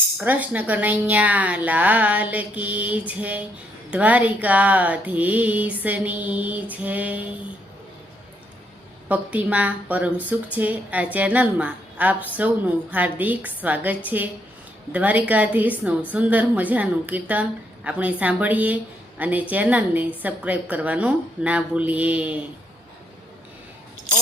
કૃષ્ણ કનૈયા લાલ કી છે, દ્વારિકાધીશની છે. ભક્તિમાં પરમ સુખ છે. આ ચેનલમાં આપ સૌનું હાર્દિક સ્વાગત છે. દ્વારિકાધીશનું સુંદર મજાનું કીર્તન આપણે સાંભળીએ અને ચેનલને સબસ્ક્રાઈબ કરવાનું ના ભૂલીએ.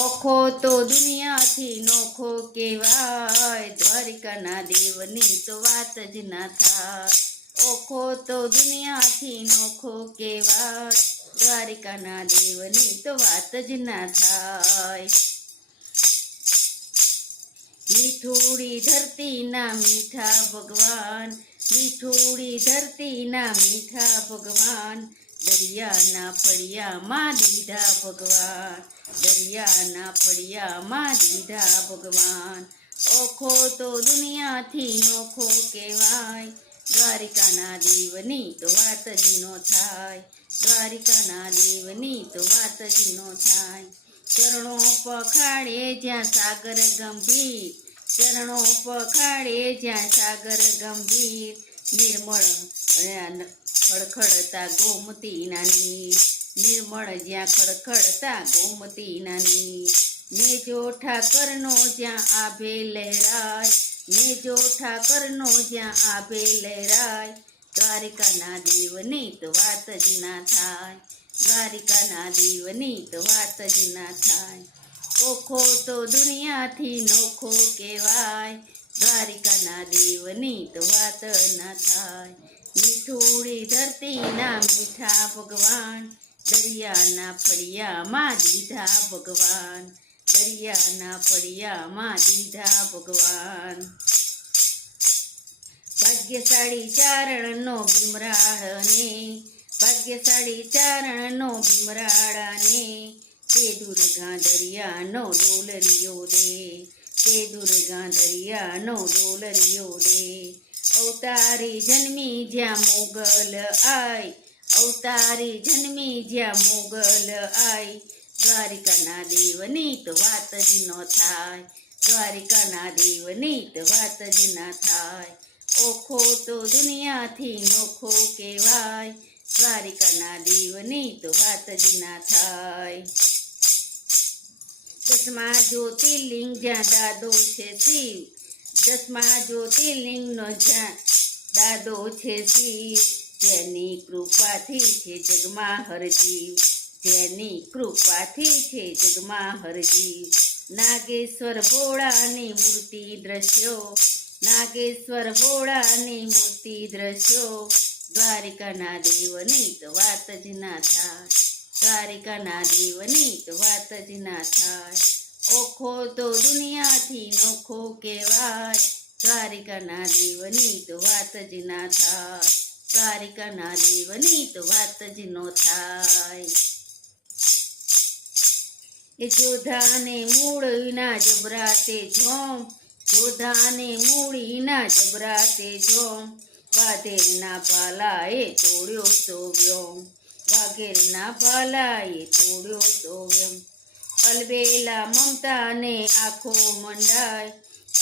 ઓખો તો દુનિયાથી નોખો કહેવાય, દ્વારિકાના દેવની તો વાત જ ના થાય. ઓખો તો દુનિયાથી નોખો કહેવાય, દ્વારિકાના દેવની તો વાત જ ના થાય. મીઠુડી ધરતીના મીઠા ભગવાન, મીઠુડી ધરતીના મીઠા ભગવાન, દરિયાના ફળિયામાં દીધા ભગવાન, દરિયાના ફળિયામાં દીધા ભગવાન. ઓખો તો દુનિયાથી નોખો કહેવાય, દ્વારિકાના દેવની તો વાત જ નો થાય, દ્વારિકાના દેવની તો વાત જ નો થાય. ચરણો પખાડે જ્યાં સાગર ગંભીર, ચરણો પખાડે જ્યાં સાગર ગંભીર, નિર્મળ ખડખડતા ગોમતીના નીર, નિર્મળ જ્યાં ખડખડતા ગોમતીના નીર. મેજો ઠાકરનો જ્યાં આભે લહેરાય, મેજો ઠાકરનો જ્યાં આભે લહેરાય, દ્વારિકાના દેવની તો વાત જ ના થાય, દ્વારિકાના દેવની તો વાત જ ના થાય. ઓખો તો દુનિયાથી નોખો કહેવાય, દ્વારિકાના દેવની તો વાત ના થાય. મીઠુડી ધરતીના મીઠા ભગવાન, દરિયાના ફળિયામાં દીધા ભગવાન, દરિયાના ફળિયામાં દીધા ભગવાન. ભાગ્યશાળી ચારણનો ભીમરાળને, ભાગ્યશાળી ચારણનો ભીમરાળાને, તે દુર્ગા દરિયાનો ડોલરિયો દે, તે દુર્ગા દરિયાનો ડોલરિયો દે. અવતારી જન્મી જ્યાં મોગલ આય, અવતારી જન્મી જ્યાં મોગલ આય, દ્વારિકાના દેવની તો વાત જ ન થાય, દ્વારિકાના દેવની તો વાત જ ના થાય. ઓખો તો દુનિયાથી નોખો કહેવાય, દ્વારિકાના દેવની તો વાત જ ના થાય. દસમા જ્યોતિર્લિંગ જ્યાં દાદો છે શિવ, દસમા જ્યોતિર્લિંગનો જ્યાં દાદો છે શિવ, જેની કૃપાથી છે જગમાં હરજીવ, જેની કૃપાથી છે જગમાં હરજીવ. નાગેશ્વર ભોળાની મૂર્તિ દ્રશ્યો, નાગેશ્વર ભોળાની મૂર્તિ દ્રશ્યો, દ્વારિકાના દેવની તો વાત જ ના થાય, દ્વારિકાના દેવની તો વાત જ ના થાય. ઓખો તો દુનિયાથી નોખો કહેવાય, દ્વારિકાના દેવની તો વાત જ ના થાય, દ્વારિકાના દેવની તો વાત જ નો થાય. એ જોધાને મૂળના જબરાતે ઝોમ, જોધાને મૂળીના જબરાતે ઝોમ, વાઘેરના પાલાએ તોડ્યો તો વ્યોમ, વાઘેરના પાલાએ તોડ્યો તો વ્યોમ. અલબેલા મમતાને આખો મંડાય,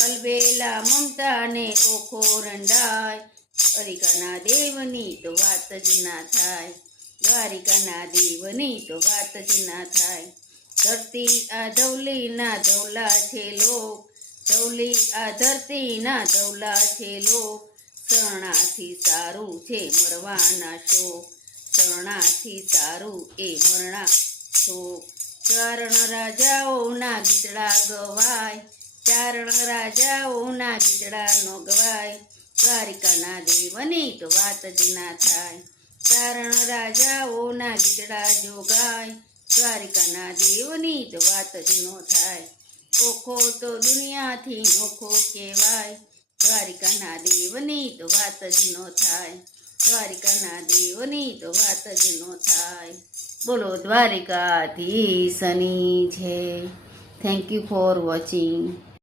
અલબેલા મમતાને ઓખો રંડાય, દ્વારિકાના દેવની તો વાત જ ના થાય, દ્વારિકાના દેવની તો વાત જ ના થાય. ધરતી આ ધવલીના ધવલા છે લોક, ધવલી આ ધરતીના ધવલા છે લોક, શરણાથી સારું છે મરવાના શોક, શરણાથી સારું એ મરણા શોક. ચારણ રાજાઓના ગીતડા ગવાય, ચારણ રાજાઓના ગીતડા નો ગવાય, દ્વારિકાના દેવની તો વાત જ ના થાય, ચારણ રાજાઓના ગીતડા જો ગાય, દ્વારિકાના દેવની તો વાત જ નો થાય. ઓખો તો દુનિયાથી નોખો કહેવાય, દ્વારિકાના દેવની તો વાત જ નો થાય, દ્વારિકાના દેવની તો વાત જ નો થાય. બોલો દ્વારિકાધીશની છે. Thank you for watching.